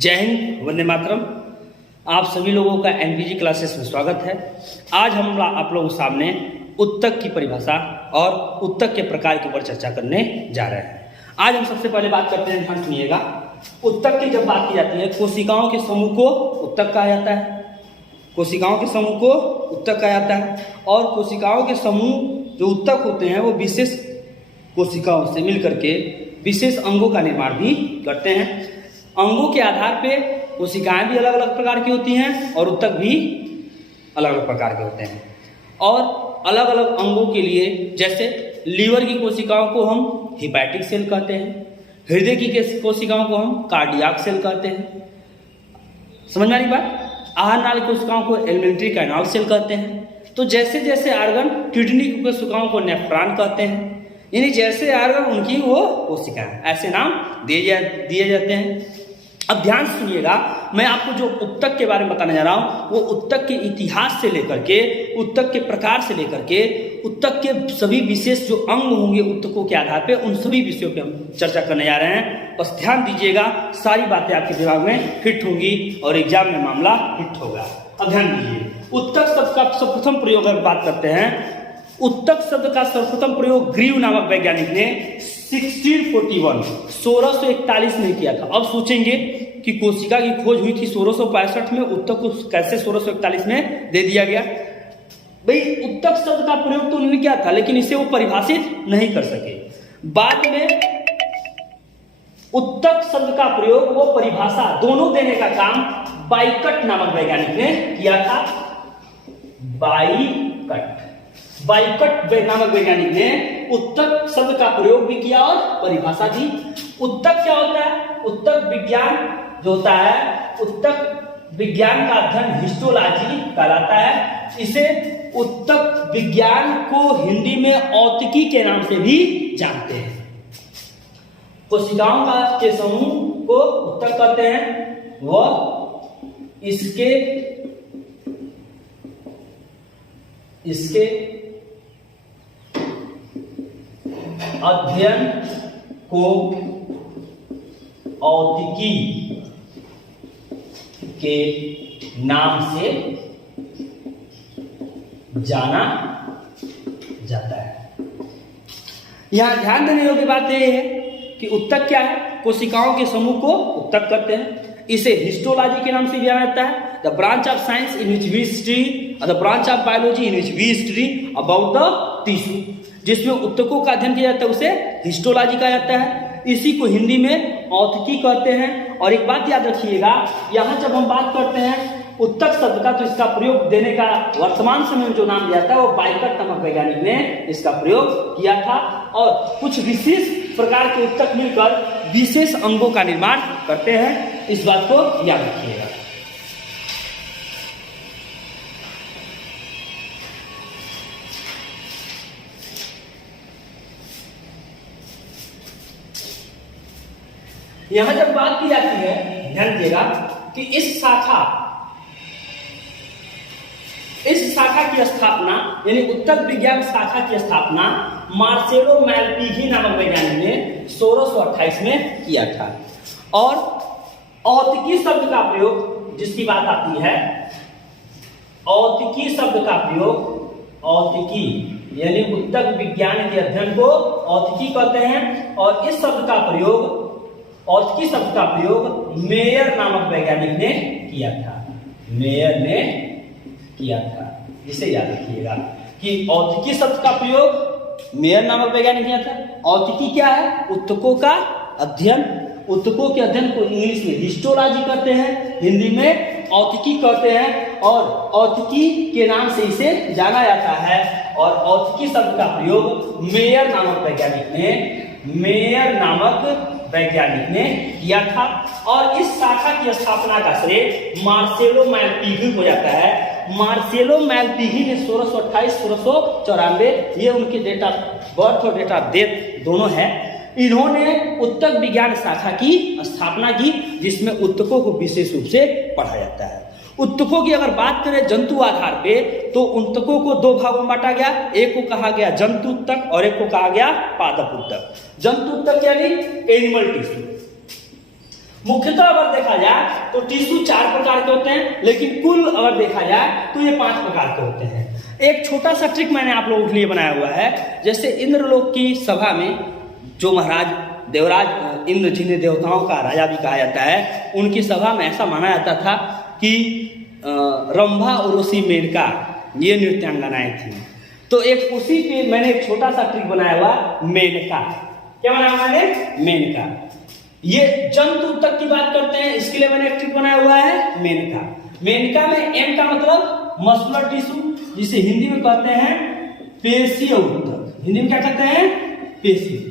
जय हिंद, वंदे मातरम। आप सभी लोगों का एनपीजी क्लासेस में स्वागत है। आज हम आप लोगों के सामने उत्तक की परिभाषा और उत्तक के प्रकार के ऊपर चर्चा करने जा रहे हैं। आज हम सबसे पहले बात करते हैं, ध्यान सुनिएगा। उत्तक की जब बात की जाती है, कोशिकाओं के समूह को उत्तक कहा जाता है। कोशिकाओं के समूह को उत्तक कहा जाता है और कोशिकाओं के समूह जो उत्तक होते हैं वो विशेष कोशिकाओं से मिलकर के विशेष अंगों का निर्माण भी करते हैं। अंगों के आधार पे कोशिकाएं भी अलग अलग प्रकार की होती हैं और उत्तक भी अलग अलग प्रकार के होते हैं। और अलग अलग अंगों के लिए, जैसे लीवर की कोशिकाओं को हम हिपैटिक सेल कहते हैं, हृदय की कोशिकाओं को हम कार्डियाक सेल कहते हैं। समझ में आ रही बात? आहार नाली कोशिकाओं को एलिमेंट्री कैनाल सेल कहते हैं। तो जैसे जैसे आर्गन, किडनी की कोशिकाओं को नेफ्रॉन कहते हैं, यानी जैसे आर्गन उनकी वो कोशिकाएं, ऐसे नाम दिए जाते हैं। अब ध्यान सुनिएगा, मैं आपको जो उत्तक के बारे में बताने जा रहा हूं वो उत्तक के इतिहास से लेकर के, उत्तक के प्रकार से लेकर के, उत्तक के सभी विशेष जो अंग होंगे उत्तकों के आधार पे, उन सभी विषयों पे हम चर्चा करने जा रहे हैं। बस ध्यान दीजिएगा, सारी बातें आपके दिमाग में फिट होंगी और एग्जाम में मामला हिट होगा। अब ध्यान दीजिए, उत्तक शब्द का सर्वप्रथम प्रयोग अगर बात करते हैं, उत्तक शब्द का सर्वप्रथम प्रयोग ग्रीव नामक वैज्ञानिक ने 1641 में किया था। अब सोचेंगे कि कोशिका की खोज हुई थी 1665 में, उत्तक को कैसे 1641 में दे दिया गया? भाई, उत्तक शब्द का प्रयोग तो उन्होंने किया था, लेकिन इसे वो परिभाषित नहीं कर सके। बाद में उत्तक शब्द का प्रयोग, वो परिभाषा दोनों देने का काम बाइकट नामक वैज्ञानिक ने किया था। बाइकट नामक वैज्ञानिक ने उत्तक शब्द का प्रयोग भी किया और परिभाषा दी। उत्तक क्या होता है? उत्तक विज्ञान जो होता है, उत्तक विज्ञान का अध्ययन हिस्टोलॉजी कहलाता है। इसे उत्तक विज्ञान को हिंदी में औतिकी के नाम से भी जानते हैं। कोशिकाओं का के समूह को उत्तक कहते हैं, वह इसके अध्ययन को औतिकी के नाम से जाना जाता है। यहां ध्यान देने योग्य बात यह है कि उत्तक क्या है? कोशिकाओं के समूह को उत्तक कहते हैं। इसे हिस्टोलॉजी के नाम से जाना जाता है, the branch of science in which we study, the branch of biology in which we study about the tissue. जिसमें उत्तकों का अध्ययन किया जाता है उसे हिस्टोलॉजी कहा जाता है। इसी को हिंदी में औतिकी कहते हैं। और एक बात याद रखिएगा, यहाँ जब हम बात करते हैं उत्तक शब्द का, तो इसका प्रयोग देने का वर्तमान समय में जो नाम दिया था वो बाइकट नामक वैज्ञानिक ने इसका प्रयोग किया था। और कुछ विशेष प्रकार के उत्तक मिलकर विशेष अंगों का निर्माण करते हैं, इस बात को याद रखिएगा। यहां जब बात की जाती है, ध्यान दीजिएगा कि इस शाखा की स्थापना, यानी उत्तक विज्ञान शाखा की स्थापना मार्सेलो मैलपीघी नामक वैज्ञानिक ने 1628 में किया था। और औतिकी शब्द का प्रयोग, जिसकी बात आती है, औतिकी शब्द का प्रयोग, औतिकी यानी उत्तक विज्ञान के अध्ययन को औतिकी कहते हैं। और इस शब्द का प्रयोग, औतिकी शब्द का प्रयोग मेयर नामक वैज्ञानिक ने किया था। मेयर ने किया था, इसे याद रखिएगा कि औतिकी शब्द का प्रयोग मेयर नामक वैज्ञानिक किया था। औतिकी क्या है? उत्तकों का अध्ययन। उत्तकों के अध्ययन को इंग्लिश में हिस्टोलॉजी कहते हैं, हिंदी में औतिकी कहते हैं। और औतिकी के नाम से इसे जाना जाता है। और औतिकी शब्द का प्रयोग मेयर नामक वैज्ञानिक ने किया था। और इस शाखा की स्थापना का श्रेय मार्सेलो मैलपीघी को जाता है। मार्सेलो मैलपीघी ने 1628, 1694, ये उनके डेट ऑफ बर्थ और डेट ऑफ डेथ दोनों है। इन्होंने उत्तक विज्ञान शाखा की स्थापना की, जिसमें उत्तकों को विशेष रूप से पढ़ा जाता है। उत्तकों की अगर बात करें जंतु आधार पे, तो उत्तकों को दो भागों में बांटा गया। एक को कहा गया जंतु उत्तक और एक को कहा गया पादप उत्तक। जंतु उत्तक यानी एनिमल टिश्यू, मुख्यतः अगर देखा जाए तो टिश्यू 4 प्रकार के होते हैं, लेकिन कुल अगर देखा जाए तो ये 5 प्रकार के होते हैं। एक छोटा सा ट्रिक मैंने आप लोगों के लिए बनाया हुआ है। जैसे इंद्रलोक की सभा में जो महाराज देवराज इंद्र जिन्हें देवताओं का राजा भी कहा जाता है, उनकी सभा में ऐसा माना जाता था कि रंभा और उसी मेनका ये नृत्यांगनाएं थी। तो एक उसी पे मैंने एक छोटा सा ट्रिक बनाया हुआ, मेनका। क्या बनाया मैंने? मेनका। ये जंतु ऊतक की बात करते हैं, इसके लिए मैंने एक ट्रिक बनाया हुआ है, मेनका। मेनका में एम का मतलब मस्कुलर टिश्यू, जिसे हिंदी में कहते हैं पेशीय ऊतक। हिंदी में क्या कहते हैं? पेशीय ऊतक।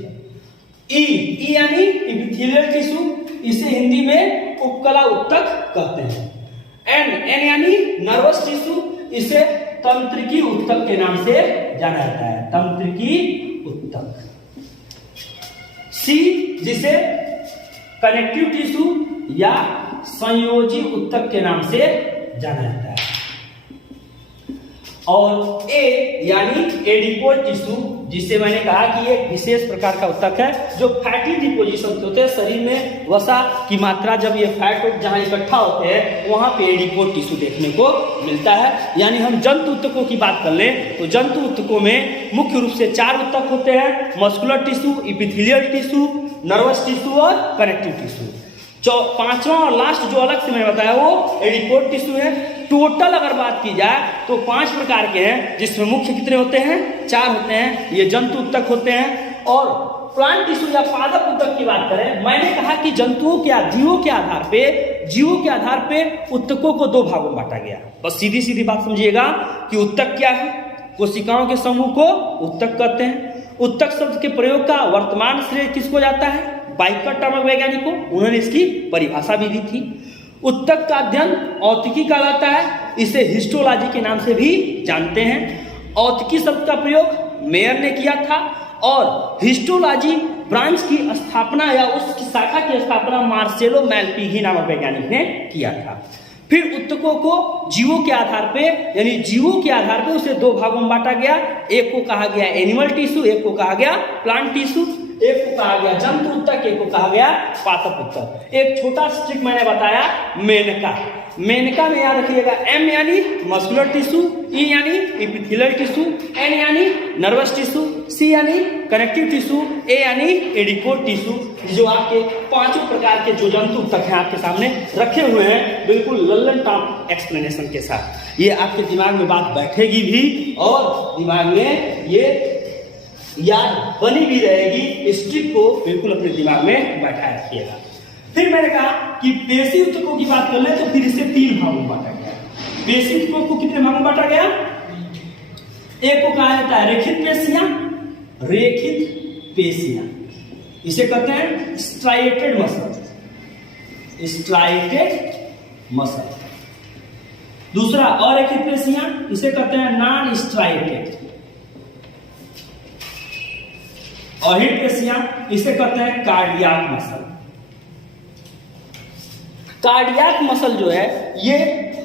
ई यानी इपिथेलियल टिश्यू, इसे हिंदी में उपकला ऊतक कहते हैं। एन यानी नर्वस टिश्यू, इसे तंत्रिकी ऊतक के नाम से जाना जाता है, तंत्रिकी ऊतक। सी जिसे कनेक्टिव टिश्यू या संयोजी ऊतक के नाम से जाना जाता है। और ए यानी एडिपोज टिश्यू, जिसे मैंने कहा कि ये विशेष प्रकार का ऊतक है जो फैटी डिपोजिशन होते हैं। शरीर में वसा की मात्रा जब ये फैट जहां इकट्ठा होते हैं वहां पे एडिपोज टिश्यू देखने को मिलता है। यानी हम जंतु ऊतकों की बात कर लें तो जंतु ऊतकों में मुख्य रूप से 4 ऊतक होते हैं, muscular tissue, epithelial tissue, nervous tissue और कनेक्टिव टिश्यू। पांचवा और लास्ट जो अलग से मैंने बताया वो एडिपोज टिश्यू है। टोटल अगर बात की जाए तो 5 प्रकार के हैं, जिसमें मुख्य कितने होते हैं? 4 होते हैं, ये जंतु ऊतक होते हैं। और प्लांट टिश्यू या पादप ऊतक की बात करें, मैंने कहा कि जंतुओं के जीवों के आधार पे ऊतकों को 2 भागों में बांटा गया। बस सीधी सीधी बात समझिएगा कि ऊतक क्या है। कोशिकाओं के समूह को ऊतक कहते हैं। ऊतक शब्द के प्रयोग का वर्तमान श्रेय किसको जाता है? बाइकर नामक वैज्ञानिक को, उन्होंने इसकी परिभाषा भी दी थी। ऊतक का अध्ययन औतिकी कहलाता है, इसे हिस्टोलॉजी के नाम से भी जानते हैं। औतिकी शब्द का प्रयोग मेयर ने किया था और हिस्टोलॉजी ब्रांच की स्थापना या उसकी शाखा की स्थापना मार्सेलो मैल्पीगी नामक वैज्ञानिक ने किया था। फिर ऊतकों को जीवों के आधार पे यानी जीवों के आधार पे उसे 2 भागों में बांटा गया। एक को कहा गया एनिमल टिश्यू, एक को कहा गया प्लांट टिश्यू, एक को कहा गया जंतु ऊतक, एक को कहा गया पादप ऊतक। एक छोटा स्ट्रिक मैंने बताया, मेनका। मेनका में याद रखिएगा, एम यानी मस्कुलर टिश्यू, ई यानी इपिथेलियल टिश्यू, एन यानी नर्वस टिश्यू, सी यानी कनेक्टिव टिश्यू, ए यानी एडिपोज टिश्यू। जो आपके 5 प्रकार के जो जंतु ऊतक हैं आपके सामने रखे हुए हैं, बिल्कुल लल्लन टॉप एक्सप्लेनेशन के साथ। ये आपके दिमाग में बात बैठेगी भी और दिमाग में ये याद बनी भी रहेगी। इस ट्रिक को बिल्कुल अपने दिमाग में बैठा रखिएगा। फिर मैंने कहा कि पेशी ऊतकों की बात कर ले तो फिर इसे 3 भागों में बांटा गया। पेशी ऊतकों को कितने भागों में बांटा गया? एक को कहा जाता है रेखित पेशियां, रेखित पेशियां, इसे कहते हैं स्ट्राइएटेड मसल, स्ट्राइएटेड मसल। दूसरा अरेखित पेशियां, इसे कहते हैं नॉन स्ट्राइएटेड। और हिट पेशियां, इसे कहते हैं कार्डियाक मसल। कार्डियाक मसल जो है ये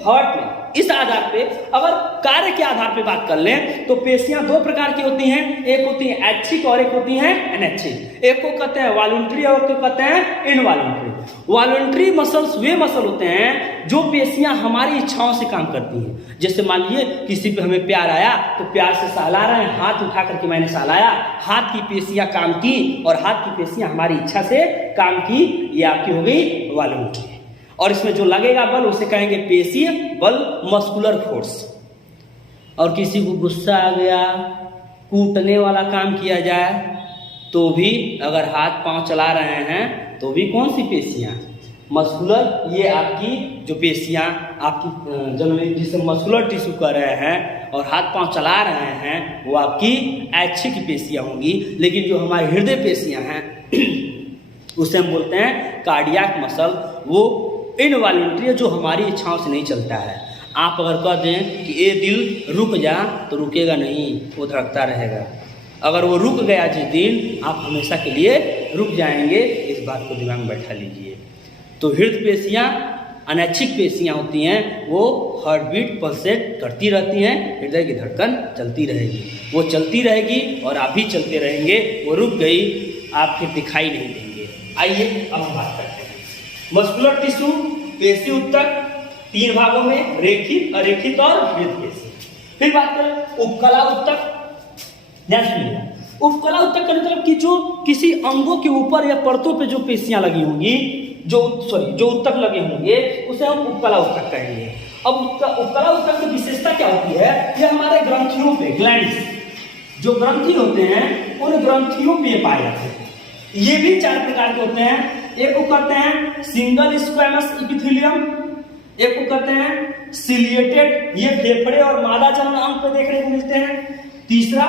हार्ट में इस आधार पे अगर कार्य के आधार पे बात कर लें तो पेशियां 2 प्रकार की होती हैं, एक होती है ऐच्छिक और एक होती है अनैच्छिक। एक को कहते हैं वॉलंटरी और एक को कहते हैं इनवॉलंटरी। वॉलंटरी मसल्स वे मसल होते हैं जो पेशियां हमारी इच्छाओं से काम करती हैं। जैसे मान लीजिए किसी पे हमें प्यार आया तो प्यार से सहला रहे हैं, हाथ उठा करके मैंने सहलाया, हाथ की पेशियां काम की और हाथ की पेशियां हमारी इच्छा से काम की, ये आपकी हो गई वॉलंटरी। और इसमें जो लगेगा बल उसे कहेंगे पेशीय बल, मस्कुलर फोर्स। और किसी को गुस्सा आ गया, कूटने वाला काम किया जाए तो भी अगर हाथ पांव चला रहे हैं तो भी कौन सी पेशियां? मस्कुलर। ये आपकी जो पेशियां आपकी जनरली जिसे मस्कुलर टिश्यू कह रहे हैं और हाथ पांव चला रहे हैं वो आपकी ऐच्छिक पेशियां होंगी। लेकिन जो हमारी हृदय पेशियां हैं उसे हम बोलते हैं कार्डियाक मसल। वो इनवॉलंटरी जो हमारी इच्छाओं से नहीं चलता है। आप अगर कह दें कि ये दिल रुक जा तो रुकेगा नहीं, वो धड़कता रहेगा। अगर वो रुक गया जिस दिन, आप हमेशा के लिए रुक जाएंगे। इस बात को दिमाग में बैठा लीजिए। तो हृदय पेशियां अनैच्छिक पेशियां होती हैं, वो हार्ट बीट पल्सेट करती रहती हैं, हृदय की धड़कन चलती रहेगी, वो चलती रहेगी और आप भी चलते रहेंगे। वो रुक गई, आप फिर दिखाई नहीं देंगे। आइए अब हम बात करते हैं मस्कुलर टिश्यू पेशी ऊतक 3 भागों में, रेखित, अरेखित और वृत्तकेशी। फिर बात करें उपकला ऊतक, ध्यान सुनिएगा। उपकला ऊतक का मतलब कि जो किसी अंगों के ऊपर या परतों पे जो पेशियां लगी होंगी, जो ऊतक लगे होंगे, उसे हम उपकला ऊतक कहेंगे। अब उपकला ऊतक की विशेषता क्या होती है? ये हमारे ग्रंथियों पे, ग्लैंड्स, जो ग्रंथि होते हैं उन ग्रंथियों पे पाए जाते हैं। ये भी 4 प्रकार के होते हैं। एक को कहते हैं सिंगल स्क्वैमस एपिथेलियम, एक को कहते हैं सिलिएटेड, ये फेफड़े और मादा जनन अंग पे देखने को मिलते हैं। तीसरा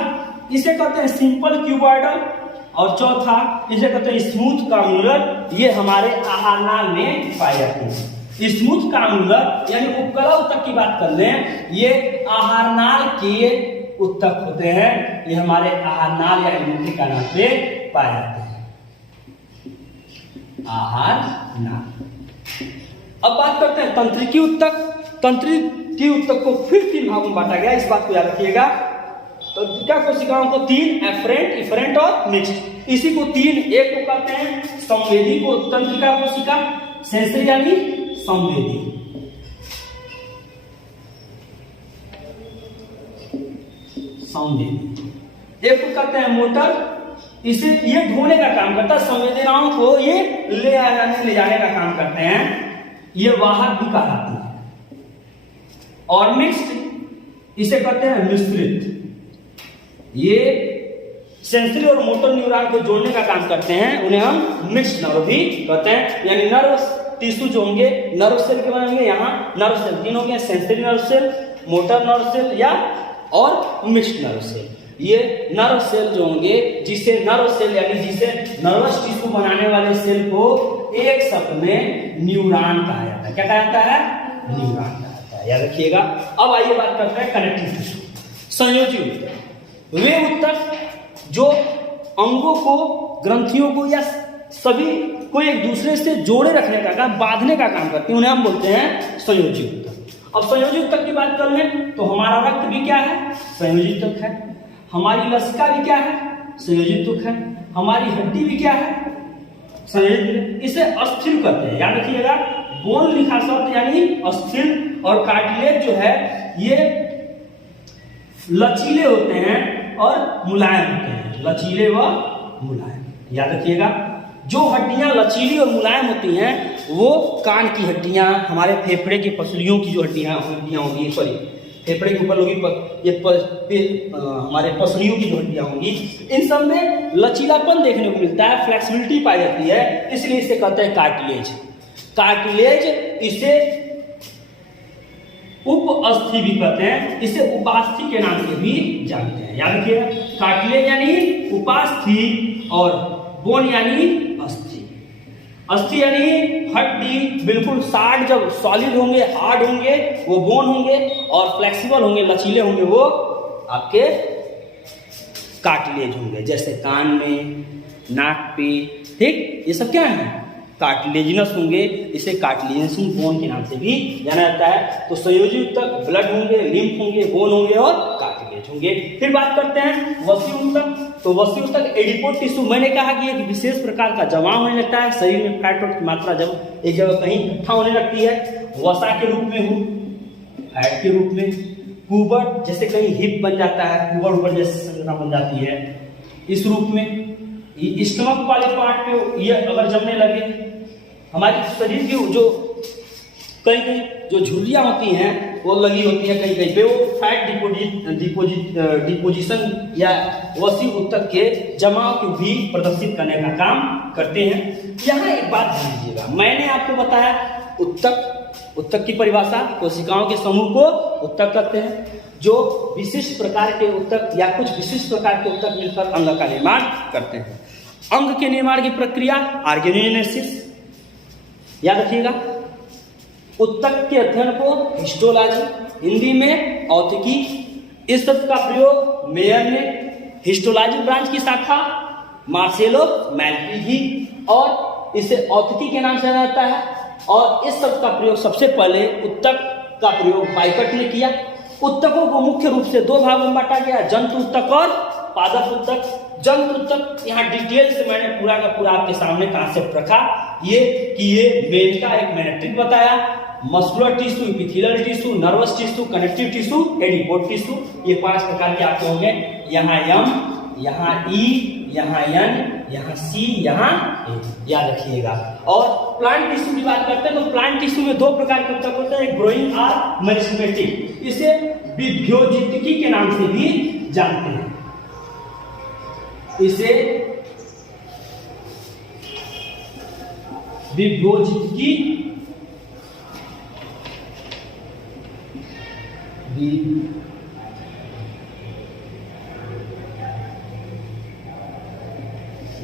इसे कहते हैं सिंपल क्यूबॉइडल, और चौथा इसे कहते हैं स्मूथ काम्युलर, ये हमारे आहार नाल में पाए जाते हैं। स्मूथ काम्युलर यानी उपकला ऊतक की बात कर लें, ये आहार नाल के ऊतक होते हैं, ये हमारे आहार नाल या इम्यूनिटी कानाल पे पाए जाते हैं। आहार नाल। अब बात करते हैं तंत्रिकी ऊतक। तंत्रिकी ऊतक को फिर 3 भागों में बांटा गया, इस बात को याद रखिएगा। तंत्रिका कोशिकाओं को 3 एफरेंट, इफरेंट और मिक्स्ड, इसी को 3, एक को कहते हैं संवेदी को तंत्रिका कोशिका, सेंसरी यानी संवेदी, एक को कहते हैं मोटर, इसे ये ढोने का काम करता है, संवेदनाओं को ये ले जाने का काम करते हैं, ये वाहक भी कहलाते हैं। और मिक्स्ड इसे कहते हैं मिश्रित, ये सेंसरी और मोटर न्यूरॉन को जोड़ने का काम करते हैं, उन्हें हम मिक्स्ड नर्व भी कहते हैं। यानी नर्व टिश्यू जो होंगे, नर्व सेल के बनेंगे, यहाँ नर्व सेल 3 हो गए, sensory nerve cell, motor nerve cell या और मिक्स्ड नर्व सेल। ये नर्व सेल जो होंगे, जिसे नर्व सेल यानी जिसे नर्वस टिश्यू बनाने वाले सेल को एक शब्द में न्यूरॉन कहा जाता है। क्या कहा जाता है? न्यूरॉन कहा जाता है, याद रखिएगा। अब आइए बात करते हैं कनेक्टिव टिश्यू, संयोजी ऊतक। वे ऊतक जो अंगों को, ग्रंथियों को या सभी को एक दूसरे से जोड़े रखने का काम, बांधने का काम करते हैं, उन्हें हम बोलते हैं संयोजी ऊतक। अब संयोजी ऊतक की बात कर लें तो हमारा रक्त भी क्या है? संयोजी ऊतक है। हमारी लसिका भी क्या है? संयोजी ऊतक है। हमारी हड्डी भी क्या है? संयोजी। इसे अस्थिर कहते हैं, याद रखिएगा। बोन लिखा शब्द यानी अस्थिर, और कार्टिलेज जो है ये लचीले होते हैं और मुलायम होते हैं, लचीले व मुलायम, याद रखिएगा। जो हड्डियां लचीली और मुलायम होती हैं वो कान की हड्डियां, हमारे फेफड़े की पसलियों की जो हड्डियां होंगी, सॉरी फेफड़े के ऊपर होगी हमारे पसलियों की जो हड्डियां होंगी, इन सब में लचीलापन देखने को मिलता है, फ्लेक्सिबिलिटी पाई जाती है, इसलिए इसे कहते हैं कार्टिलेज। कार्टिलेज इसे उपअस्थि भी कहते हैं, इसे उपास्थि के नाम से भी जानते हैं, याद रखिएगा। कार्टिलेज यानी उपास्थि और बोन यानी अस्थि। अस्थि यानी हड्डी बिल्कुल साड, जब सॉलिड होंगे, हार्ड होंगे वो बोन होंगे, और फ्लेक्सिबल होंगे, लचीले होंगे वो आपके कार्टिलेज होंगे, जैसे कान में, नाक पे, ठीक, ये सब क्या है? कार्टिलेजिनस होंगे, इसे कार्टिलेजिनस बोन के नाम से भी जाना जाता है। तो संयोजी ऊतक ब्लड होंगे, लिम्फ होंगे, बोन होंगे और कार्टिलेज होंगे। फिर बात करते हैं वसी ऊतक। तो वसी ऊतक एडिपोज टिश्यू, मैंने कहा कि एक विशेष प्रकार का जमाव होने लगता है शरीर में, फैट की मात्रा जब एक जगह कहीं इकट्ठा होने लगती है, वसा के रूप में हो, फैट के रूप में, कुबर जैसे कहीं हिप बन जाता है, कुबर ऊपर जैसे संरचना बन जाती है, इस रूप में। स्टमक वाले पार्ट पे ये अगर जमने लगे, हमारे शरीर की जो कहीं कहीं जो झुर्रियां होती हैं वो लगी होती है कहीं कहीं पे, वो फैट डिपोजिशन या वसी ऊतक के जमाव को भी प्रदर्शित करने का काम करते हैं। यहाँ एक बात ध्यान दीजिएगा, मैंने आपको बताया ऊतक की परिभाषा, कोशिकाओं के समूह को ऊतक कहते हैं, जो विशिष्ट प्रकार के ऊतक या कुछ विशिष्ट प्रकार के ऊतक मिलकर अंग का निर्माण करते हैं। अंग के निर्माण की प्रक्रिया ऑर्गेनोजेनेसिस, याद रखिएगा। ऊतक के अध्ययन को हिस्टोलॉजी, हिंदी में औतिकी, इस शब्द का प्रयोग मेयर ने हिस्टोलॉजी ब्रांच की शाखा मार्सेलो मैल्पीजी और इसे औतिकी के नाम से जाना जाता है। और इस शब्द का प्रयोग सबसे पहले ऊतक का प्रयोग बाइकट ने किया। ऊतकों को मुख्य रूप से 2 भागों में बांटा गया, जंतु ऊतक और पादप ऊतक। जंतु ऊतक यहाँ डिटेल से मैंने पूरा का पूरा आपके सामने कॉन्सेप्ट रखा, ये कि ये मेल का एक मैंने ट्रिक बताया, muscular tissue, epithelial tissue, nervous tissue, connective tissue, adipose tissue, ये 5 प्रकार के आपके होंगे। यहाँ M, यहाँ E, यहाँ N, यहाँ C, यहाँ A, याद रखिएगा। और प्लांट टिश्यू की बात करते हैं तो प्लांट टिश्यू में 2 प्रकार के ऊतक होते हैं, ग्रोइंग और मेरिस्टेमेटिक। इसे विभ्योजितकी के नाम से भी जानते हैं, इसे विभ्योजितकी,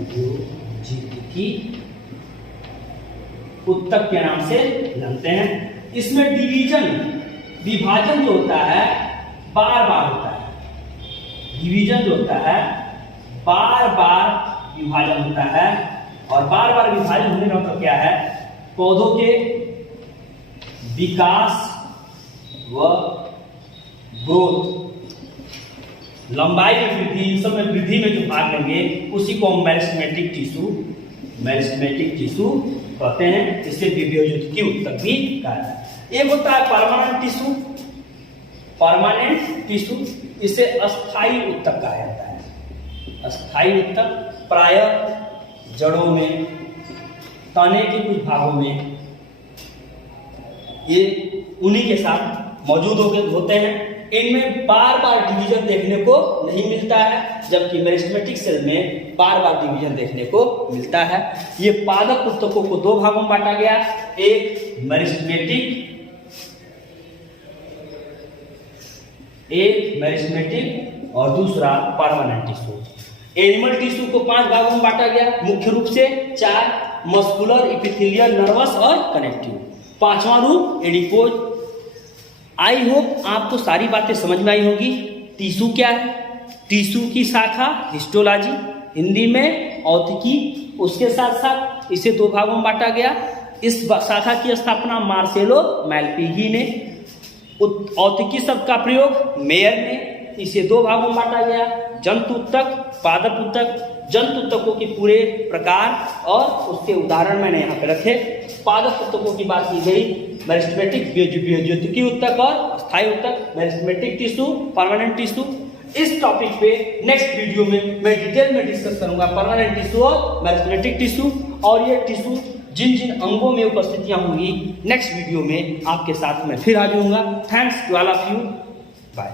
विभ्योजितकी ऊतक के नाम से जानते हैं। इसमें विभाजन जो होता है बार बार होता है, डिवीजन जो होता है बार बार विभाजन होता है, और बार बार विभाजन होने का मतलब क्या है, पौधों के विकास व ग्रोथ, लंबाई में वृद्धि, सब में वृद्धि में जो भाग लेंगे उसी को हम मेरिस्टेमेटिक टिश्यू कहते हैं। इसे विभ्योजितकी ऊतक भी कहा जाता है। एक होता है परमानेंट टिश्यू, इसे अस्थायी ऊतक कहा जाता है। अस्थायी ऊतक प्रायः जड़ों में, तने के कुछ भागों में ये उन्हीं के साथ मौजूद होते हैं। इनमें बार बार डिवीजन देखने को नहीं मिलता है, जबकि मेरिस्टेमेटिक सेल में बार बार डिवीजन देखने को मिलता है। ये पादप ऊतकों को 2 भागों में बांटा गया, एक मेरिस्टेमेटिक और दूसरा परमानेंट टिश्यू। एनिमल टिश्यू को 5 भागों में बांटा गया, मुख्य रूप से 4, मस्कुलर, एपिथेलियल, नर्वस और कनेक्टिव। 5वां रूप एडिपोज। आई होप आपको सारी बातें समझ में आई होगी। टिश्यू क्या है? टिश्यू की शाखा हिस्टोलॉजी, हिंदी में औतिकी। उसके साथ साथ इसे 2 भागों में बांटा गया। इस शाखा की स्थापना मार्सेलो मैलपिगी ने, औतिकी शब्द का प्रयोग मेयर ने। इसे 2 भागों में बांटा गया, जंतु ऊतक, पादप ऊतक। जंतु ऊतकों के पूरे प्रकार और उसके उदाहरण मैंने यहाँ पे रखे। पादप ऊतकों की बात की गई, मेरिस्टेमेटिक, विभ्योजितकी ऊतक और अस्थायी ऊतक, मेरिस्टेमेटिक टिश्यू, परमानेंट टिश्यू। इस टॉपिक पे नेक्स्ट वीडियो में मैं डिटेल में डिस्कस करूंगा परमानेंट टिश्यू और मेरिस्टेमेटिक टिश्यू, और ये टिश्यू जिन जिन अंगों में उपस्थितियां होंगी नेक्स्ट वीडियो में आपके साथ मैं फिर हाजिर होऊंगा। Thanks to all of you, bye.